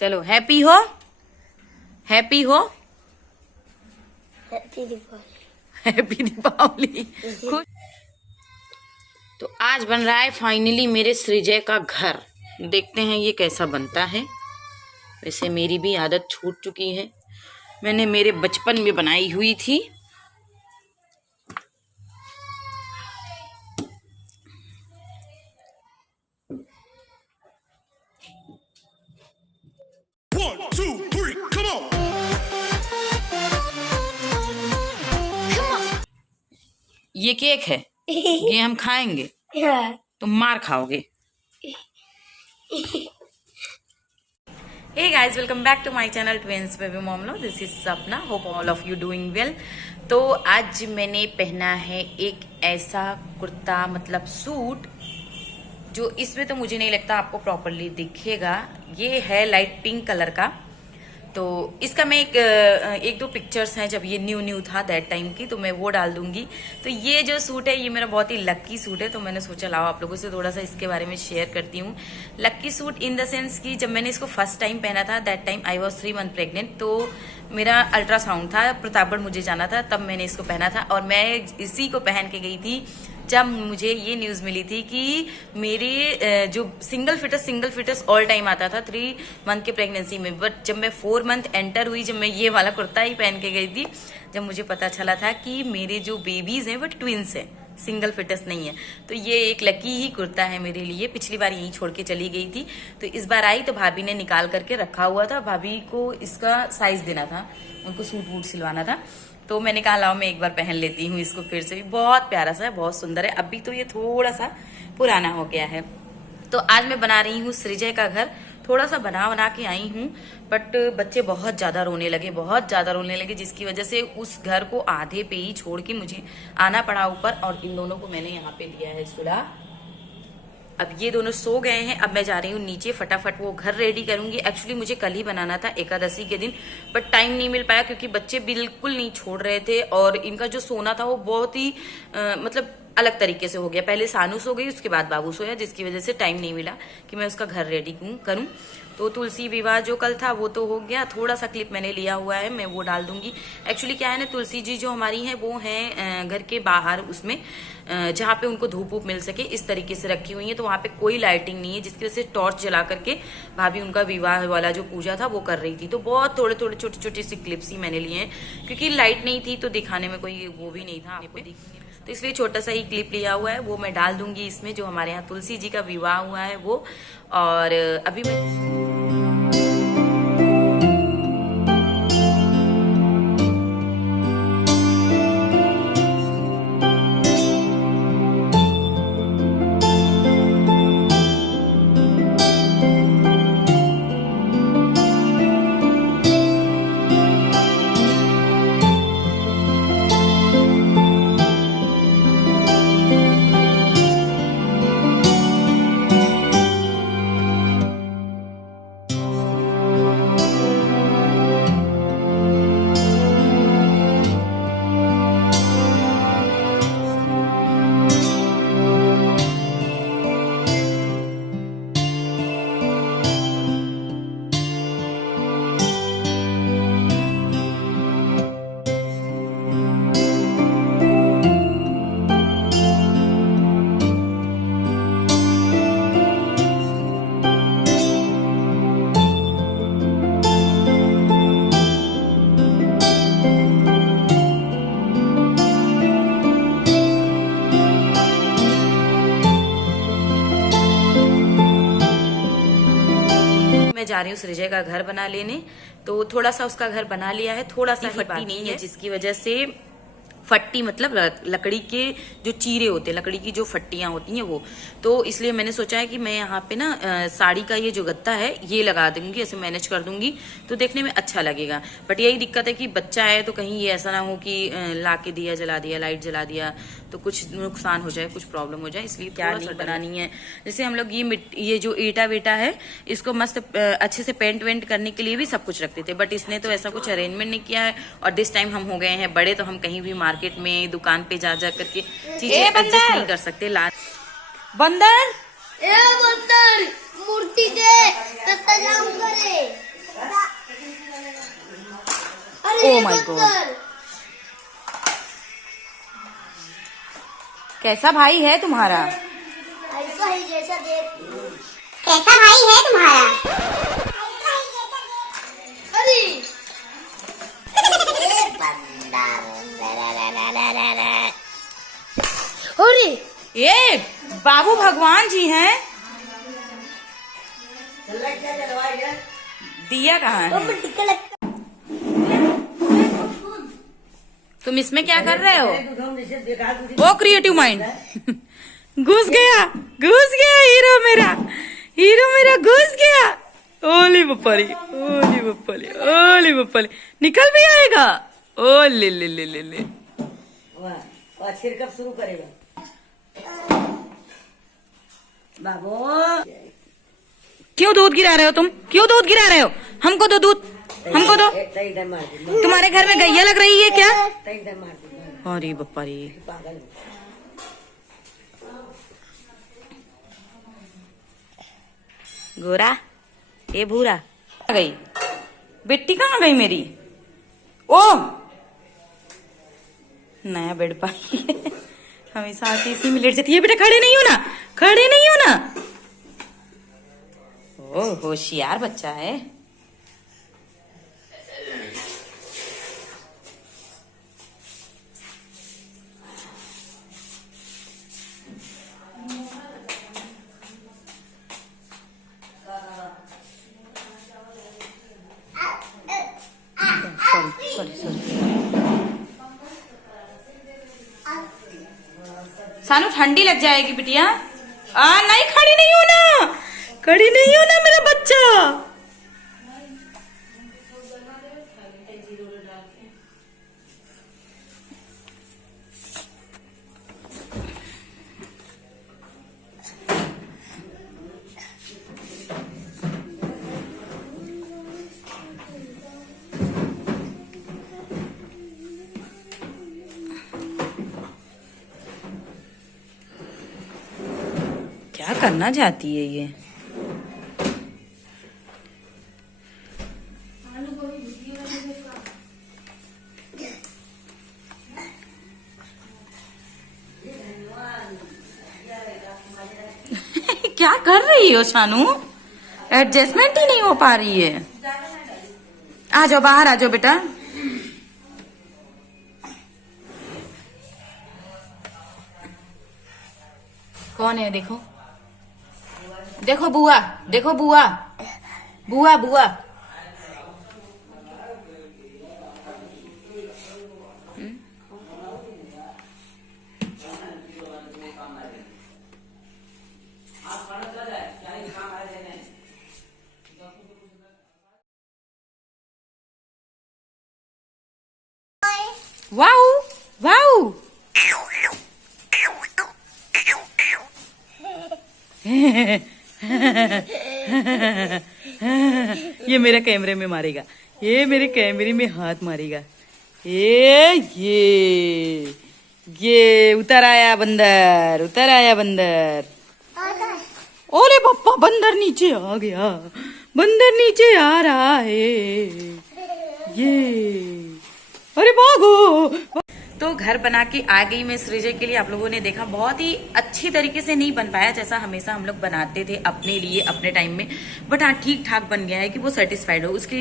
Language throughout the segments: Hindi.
चलो हैप्पी हो, हैप्पी हो, हैप्पी दीपावली। हैप्पी दीपावली। खुश। तो आज बन रहा है फाइनली मेरे सृजय का घर। देखते हैं ये कैसा बनता है। वैसे मेरी भी आदत छूट चुकी है, मैंने मेरे बचपन में बनाई हुई थी। One, two, three, come on! ये केक है, ये हम खाएंगे, तुम मार खाओगे। Hey guys, welcome back to my channel Twins Baby Mom Love. This is Sapna. Hope all of you doing well. तो आज मैंने पहना है एक ऐसा कुर्ता मतलब सूट जो इसमें तो मुझे नहीं लगता आपको प्रॉपरली दिखेगा। ये है लाइट पिंक कलर का। तो इसका मैं एक दो पिक्चर्स हैं जब ये न्यू था दैट टाइम की, तो मैं वो डाल दूंगी। तो ये जो सूट है ये मेरा बहुत ही लक्की सूट है, तो मैंने सोचा लाओ आप लोगों से थोड़ा सा इसके बारे में शेयर करती हूँ। लक्की सूट इन द सेंस कि जब मैंने इसको फर्स्ट टाइम पहना था that time I was 3 month pregnant. तो मेरा अल्ट्रासाउंड था, प्रतापगढ़ मुझे जाना था, तब मैंने इसको पहना था। और मैं इसी को पहन के गई थी जब मुझे ये न्यूज मिली थी कि मेरे जो सिंगल फिटस ऑल टाइम आता था 3 मंथ के प्रेगनेंसी में, बट जब मैं 4 मंथ एंटर हुई, जब मैं ये वाला कुर्ता ही पहन के गई थी, जब मुझे पता चला था कि मेरे जो बेबीज हैं वो ट्विंस हैं, सिंगल फिटस नहीं है। तो ये एक लकी ही कुर्ता है मेरे लिए। पिछली बार यहीं छोड़ के चली गई थी, तो इस बार आई तो भाभी ने निकाल करके रखा हुआ था। भाभी को इसका साइज देना था, उनको सूट वूट सिलवाना था, तो मैंने कहा लाओ मैं एक बार पहन लेती हूँ इसको फिर से। भी बहुत प्यारा सा है, बहुत सुंदर है। अभी तो ये थोड़ा सा पुराना हो गया है। तो आज मैं बना रही हूँ सृजय का घर। थोड़ा सा बना के आई हूँ, बट बच्चे बहुत ज्यादा रोने लगे, जिसकी वजह से उस घर को आधे पे ही छोड़ के मुझे आना पड़ा ऊपर। और इन दोनों को मैंने यहाँ पे दिया है सुला। अब ये दोनों सो गए हैं, अब मैं जा रही हूँ नीचे, फटाफट वो घर रेडी करूंगी। एक्चुअली मुझे कल ही बनाना था एकादशी के दिन, बट टाइम नहीं मिल पाया क्योंकि बच्चे बिल्कुल नहीं छोड़ रहे थे। और इनका जो सोना था वो बहुत ही मतलब अलग तरीके से हो गया। पहले सानू सो गई, उसके बाद बाबू सोया, जिसकी वजह से टाइम नहीं मिला कि मैं उसका घर रेडी करूं। तो तुलसी विवाह जो कल था वो तो हो गया। थोड़ा सा क्लिप मैंने लिया हुआ है, मैं वो डाल दूंगी। एक्चुअली क्या है ना, तुलसी जी जो हमारी हैं वो हैं घर के बाहर, उसमें जहाँ पे उनको धूप वूप मिल सके इस तरीके से रखी हुई है। तो वहाँ पे कोई लाइटिंग नहीं है, जिसकी वजह से टॉर्च जला करके भाभी उनका विवाह वाला जो पूजा था वो कर रही थी। तो बहुत थोड़े छोटे सी क्लिप्स ही मैंने लिए हैं, क्योंकि लाइट नहीं थी तो दिखाने में कोई वो भी नहीं था आपको, तो इसलिए छोटा सा ही क्लिप लिया हुआ है, वो मैं डाल दूंगी इसमें। जो हमारे यहाँ तुलसी जी का विवाह हुआ है वो। और अभी मैं जा रही हूँ सृजय का घर बना लेने। तो थोड़ा सा उसका घर बना लिया है, थोड़ा सा फट्टी नहीं है, जिसकी वजह से फट्टी मतलब लकड़ी के जो चीरे होते हैं, लकड़ी की जो फट्टियां होती हैं वो, तो इसलिए मैंने सोचा है कि मैं यहाँ पे ना साड़ी का ये जो गत्ता है ये लगा दूंगी, ऐसे मैनेज कर दूंगी तो देखने में अच्छा लगेगा। बट यही दिक्कत है कि बच्चा है, तो कहीं ये ऐसा ना हो कि ला के दिया जला दिया, लाइट जला दिया तो कुछ नुकसान हो जाए, कुछ प्रॉब्लम हो जाए, इसलिए क्या नहीं बनानी है। जैसे हम लोग ये जो ईटा वेटा है इसको मस्त अच्छे से पेंट वेंट करने के लिए भी सब कुछ रखते थे, बट इसने तो ऐसा कुछ अरेंजमेंट नहीं किया है। और दिस टाइम हम हो गए हैं बड़े, तो हम कहीं भी मार्केट में दुकान पे जा करके चीजें एडजस्ट नहीं कर सकते। बंदर बंदर मूर्ति दे तो सलाम करे। ओ माय गॉड, कैसा भाई है तुम्हारा? ऐसा ही जैसा देख, कैसा भाई है तुम्हारा? अरे अरे ये बाबू भगवान जी हैं। दिया कहाँ है? तुम इसमें क्या कर रहे हो? वो क्रिएटिव माइंड घुस गया हीरो मेरा घुस गया। ओली बप्पली, ओली बप्पली, ओली बप्पली, निकल भी आएगा। ओ ले ले ले ले ले, फिर कब शुरू करेगा बाबू? क्यों दूध गिरा रहे हो तुम? क्यों दूध गिरा रहे हो? हमको दो दूध, हमको दो। इधर मार दी, तुम्हारे घर में गैया लग रही है क्या? इधर मार दी, अरे बप्पा रे, पागल हो। गोरा ये भूरा आ गई। बेटी कहाँ गई मेरी? ओ नया बेड पाई है। हमेशा आके इसी में लेट जाती है। बेटा खड़े नहीं हो ना, खड़े नहीं हो ना। ओ होशियार बच्चा है। सॉरी सॉरी, सानू ठंडी लग जाएगी बिटिया। नहीं खड़ी नहीं हो ना, खड़ी नहीं हो ना मेरा बच्चा। क्या करना चाहती है ये? क्या कर रही हो शानू? एडजस्टमेंट ही नहीं हो पा रही है। आ जाओ बाहर, आ जाओ बेटा। कौन है? देखो देखो बुआ, देखो बुआ, बुआ बुआ। वाऊ वाऊ। ये मेरे कैमरे में मारेगा, ये मेरे कैमरे में हाथ मारेगा। ये उतर आया बंदर, उतर आया बंदर। ओले पप्पा, बंदर नीचे आ गया, बंदर नीचे आ रहा है। ये अरे भागो। तो घर बना के आ गई मैं सृजय के लिए। आप लोगों ने देखा बहुत ही अच्छी तरीके से नहीं बन पाया जैसा हमेशा हम लोग बनाते थे अपने लिए अपने टाइम में, बट हाँ ठीक ठाक बन गया है कि वो सेटिस्फाइड हो। उसके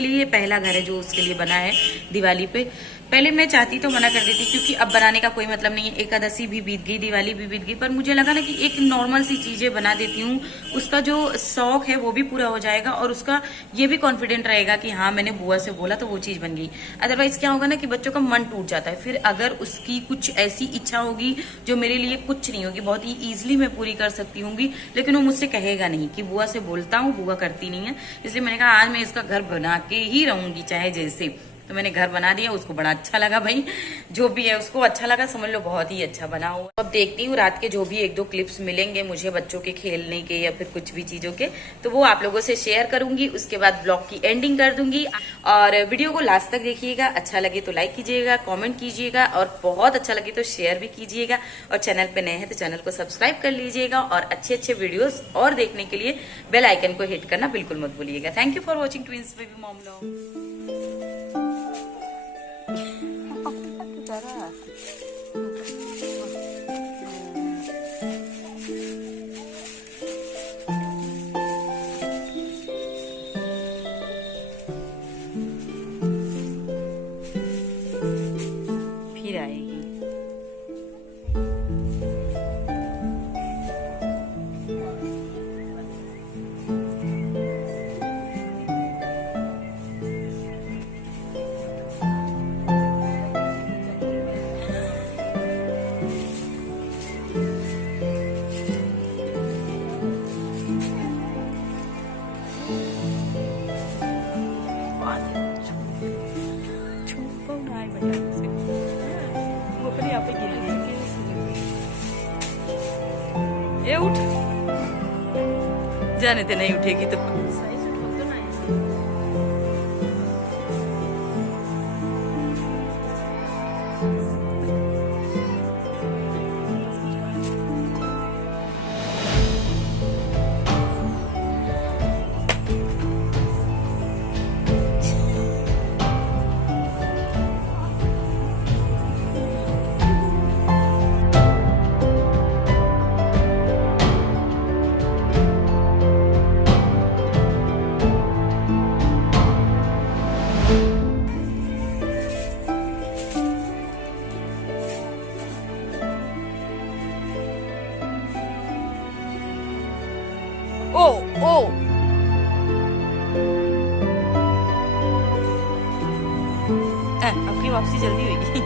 लिए ये पहला घर है जो उसके लिए बना है दिवाली पे। पहले मैं चाहती तो मना कर देती क्योंकि अब बनाने का कोई मतलब नहीं है। एकादशी भी बीत गई, दिवाली भी बीत गई, पर मुझे लगा ना कि एक नॉर्मल सी चीजें बना देती हूँ, उसका जो शौक है वो भी पूरा हो जाएगा और उसका ये भी कॉन्फिडेंट रहेगा कि हाँ मैंने बुआ से बोला तो वो चीज बन गई। अदरवाइज क्या होगा ना कि बच्चों का मन टूट जाता है। फिर अगर उसकी कुछ ऐसी इच्छा होगी जो मेरे लिए कुछ नहीं होगी, बहुत ही ईजिली मैं पूरी कर सकती हूँ, लेकिन वो मुझसे कहेगा नहीं कि बुआ से बोलता हूँ, बुआ करती नहीं है। इसलिए मैंने कहा आज मैं इसका घर बना के ही रहूंगी चाहे जैसे। तो मैंने घर बना दिया, उसको बड़ा अच्छा लगा भाई, जो भी है उसको अच्छा लगा, समझ लो बहुत ही अच्छा बना हुआ। अब देखती हूँ रात के जो भी 1-2 क्लिप्स मिलेंगे मुझे बच्चों के खेलने के या फिर कुछ भी चीजों के, तो वो आप लोगों से शेयर करूंगी। उसके बाद ब्लॉग की एंडिंग कर दूंगी। और वीडियो को लास्ट तक देखिएगा, अच्छा लगे तो लाइक कीजिएगा, कमेंट कीजिएगा और बहुत अच्छा लगे तो शेयर भी कीजिएगा। और चैनल पे नए हैं तो चैनल को सब्सक्राइब कर लीजिएगा और अच्छे अच्छे वीडियोस और देखने के लिए बेल आइकन को हिट करना बिल्कुल मत भूलिएगा। Thank you for watching twins baby mom vlog. फिर आएगी। ये उठ जाने ते नहीं उठेगी तो ओ ओ आपकी वापसी जल्दी होगी।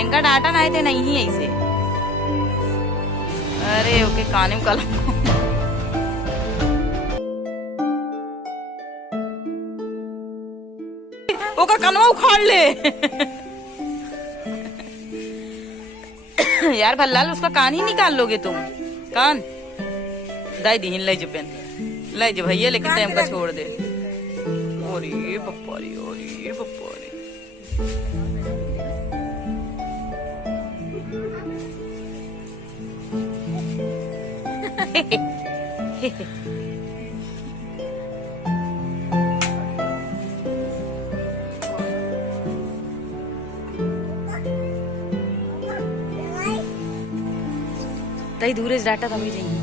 इनका डाटा नहीं थे नहीं ही ऐसे। अरे ओके काने में कलम ओका कनवा उखाड़ ले। यार भल्लाल उसका कान ही निकाल लोगे तुम। कान दाई दी ले जो पेन ले जो भैया लेकिन टाइम का छोड़ दे। ओरे पप्पा रे, ओरे पप्पा रे। तई दूर डाटा तभी जाइए।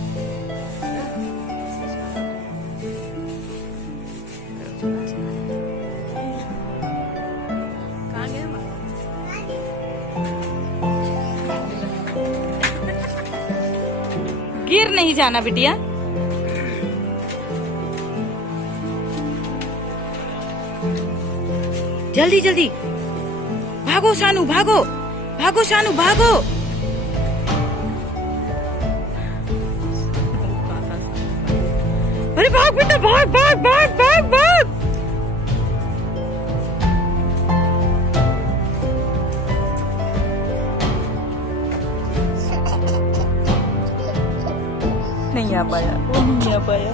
गिर नहीं जाना बिटिया। जल्दी जल्दी भागो शानू, भागो भागो शानू, भागो। अरे भाग बेटा, भाग भाग भाग भाग भाग। नहीं आ पाया, वो नहीं आ पाया।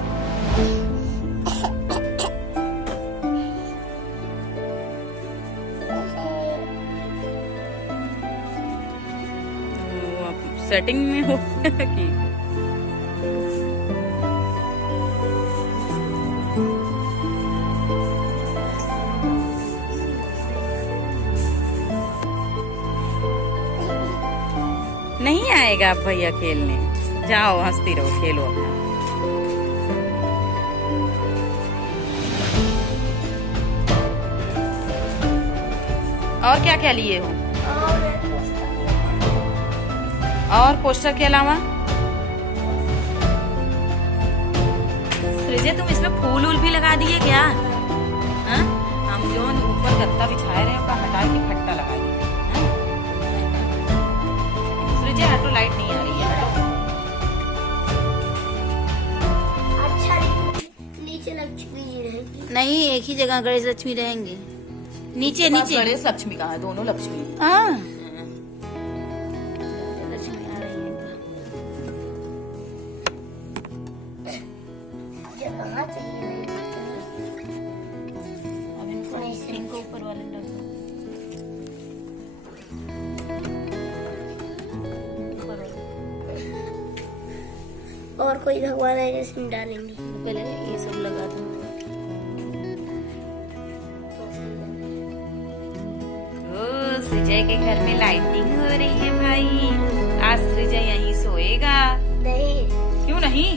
सेटिंग में हो कि नहीं आएगा आप भैया खेलने। जाओ हंसती रहो, खेलो अपना। और क्या क्या लिए हो? और पोस्टर के अलावा सृजे तुम इसमें फूल वूल भी लगा दिए क्या? हाँ? हम जो ऊपर गत्ता बिछाए रहे हैं हटा के फट्टा लगा दिए। सृजे ऑटो लाइट नहीं आ रही है। नहीं, एक ही जगह गणेश लक्ष्मी रहेंगे। नीचे नीचे गणेश लक्ष्मी कहाँ है? दोनों लक्ष्मी हैं। हाँ, लक्ष्मी आ रही है। जगह चाहिए अब इनको ऊपर वाले रख दो। ऊपर वाले। और कोई भगवान है जिसमें डालेंगे। पहले ये सब लगा दो। ओ, सृजय के घर में लाइटिंग हो रही है भाई। आज सृजय यहीं सोएगा। नहीं, क्यों नहीं?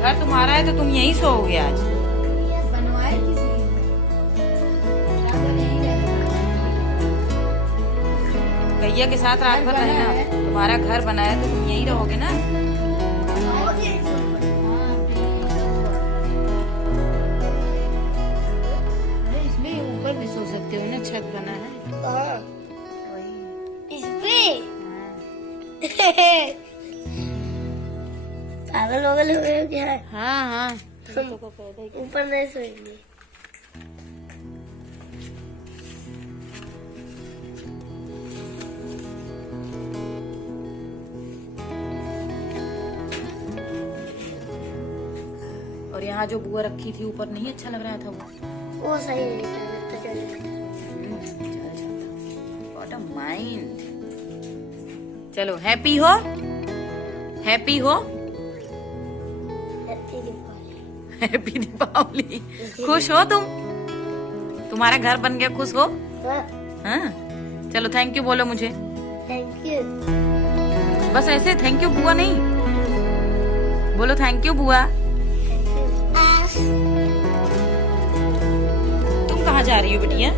घर तुम्हारा है तो तुम यहीं सोओगे आज। बनवाए किसी गैया के साथ रात भर रहना। तुम्हारा घर बना है तो तुम यहीं रहोगे ना। इसमें ऊपर भी सो सकते हो ना, छत बना है। कहाँ? इस पे पागल वगल हो गए हो क्या? हाँ हाँ, हम ऊपर नहीं सोएंगे। और यहाँ जो बुआ रखी थी ऊपर नहीं अच्छा लग रहा था वो। सही नहीं था तो चलेगा। What a mind. चलो हैप्पी हो, हैप्पी हो, हैप्पी दीपावली। हैप्पी दीपावली। खुश हो तुम? तुम्हारा घर बन गया, खुश हो? हाँ, हाँ, चलो थैंक यू बोलो मुझे। Thank you. बस ऐसे थैंक यू बुआ नहीं बोलो, थैंक यू बुआ। तुम कहाँ जा रही हो बिटिया?